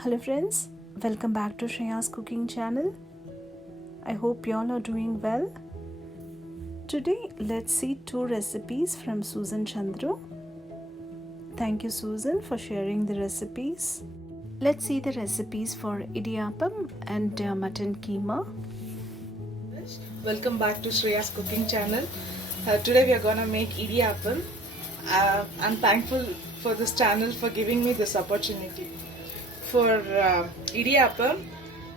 Hello friends, welcome back to Shreya's cooking channel. I hope y'all are doing well. Today let's see two recipes from Susan Chandru. Thank you Susan for sharing the recipes. Let's see the recipes for Idiyappam and Mutton Keema. Welcome back to Shreya's cooking channel. Today we are gonna make Idiyappam. I'm thankful for this channel for giving me this opportunity. For Idiyappam,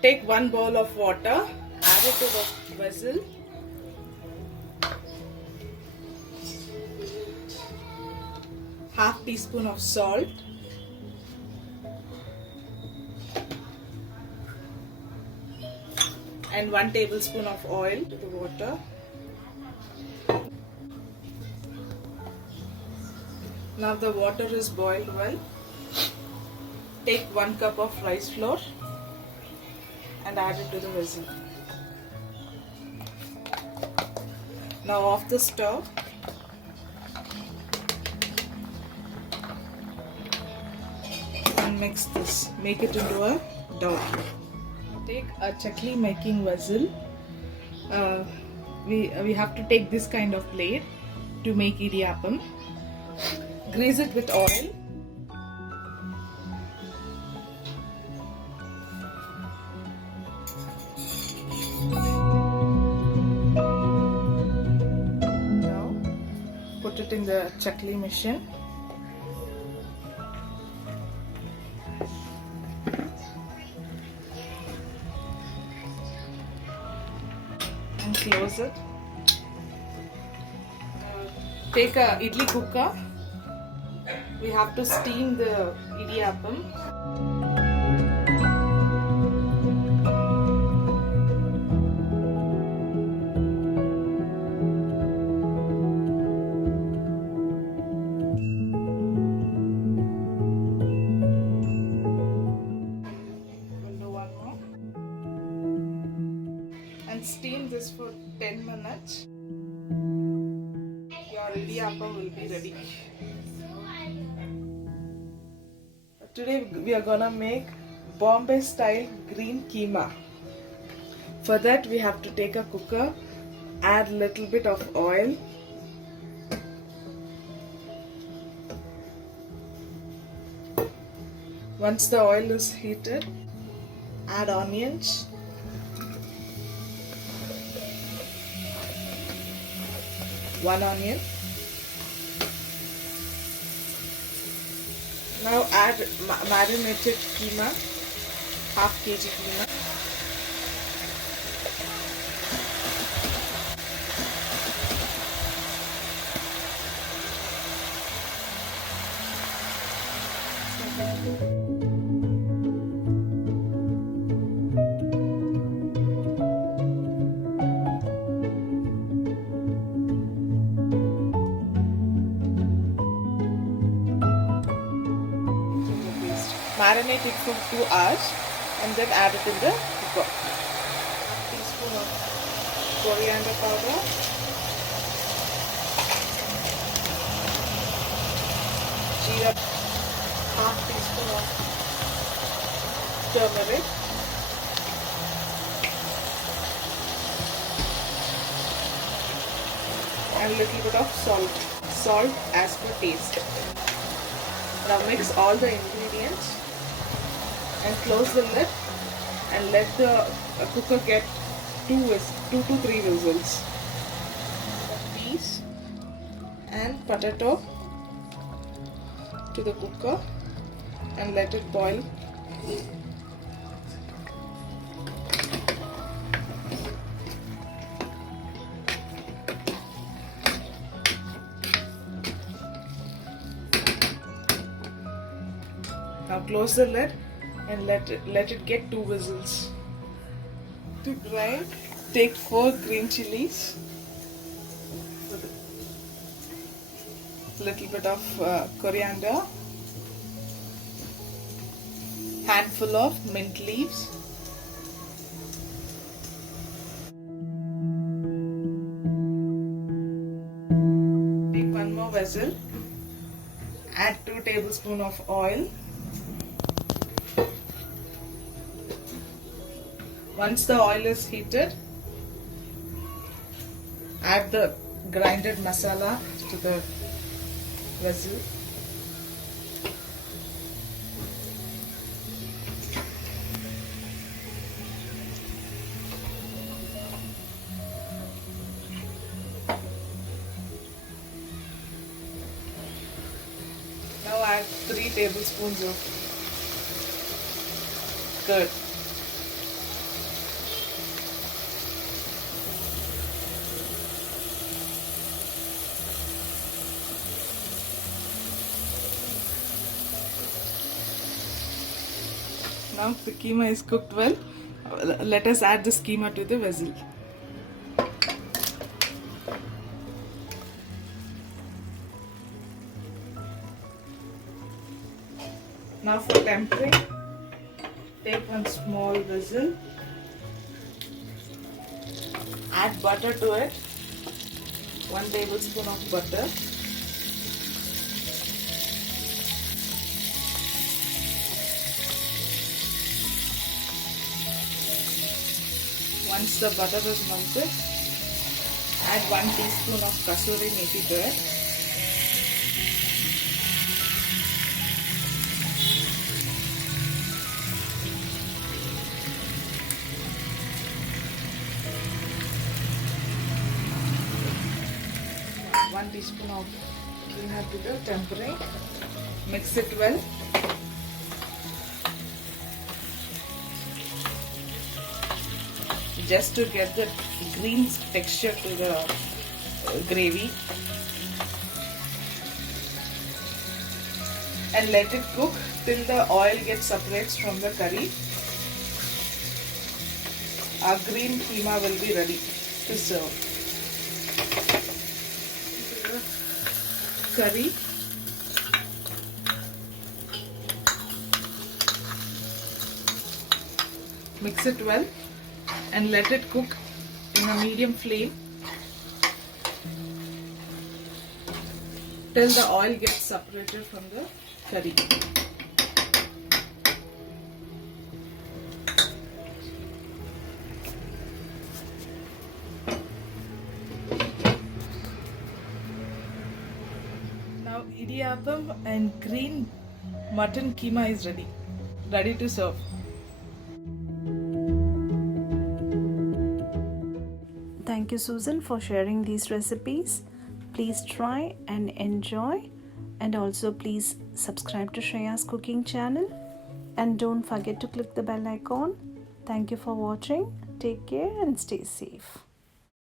take 1 bowl of water, add it to the vessel. Half teaspoon of salt. And 1 tablespoon of oil to the water. Now the water is boiled well. Take 1 cup of rice flour and add it to the vessel. Now off the stove. And mix this. Make it into a dough. Take a chakli making vessel. We have to take this kind of blade to make Idiyappam. Grease it with oil. Now put it in the chakli machine. And close it. Take a idli cooker. We have to steam the Idiyappam. We'll do one more. And steam this for 10 minutes. Your Idiyappam will be ready. Today we are gonna make Bombay style green keema. For that we have to take a cooker, add little bit of oil. Once the oil is heated, add onions. One onion. Now add marinated keema, half kg keema. Marinate it for 2 hours and then add it in the cooker. Teaspoon of coriander powder, jeera, half teaspoon of turmeric, and little bit of salt as per taste. Now mix all the ingredients and close the lid and let the cooker get 2 to 3 whistles. Peas and potato to the cooker and let it boil. Now close the lid and let it get 2 whistles. To grind, take 4 green chilies, little bit of coriander, handful of mint leaves, take 1 more vessel, add 2 tablespoons of oil, Once the oil is heated, add the grinded masala to the vessel. Now add 3 tablespoons of curd. Now the keema is cooked well. Let us add this keema to the vessel. Now for tempering, take one small vessel, add butter to it, 1 tablespoon of butter. Once the butter is melted, add 1 teaspoon of kasuri methi to it. One teaspoon of keema to the tempering. Mix it well. Just to get the green texture to the gravy, and let it cook till the oil gets separates from the curry. Our green keema will be ready to serve. Curry. Mix it well and let it cook in a medium flame till the oil gets separated from the curry. Now Idiyappam and green mutton keema is ready to serve. Thank you, Susan, for sharing these recipes. Please try and enjoy, and also please subscribe to Shreya's cooking channel, and don't forget to click the bell icon. Thank you for watching. Take care and stay safe.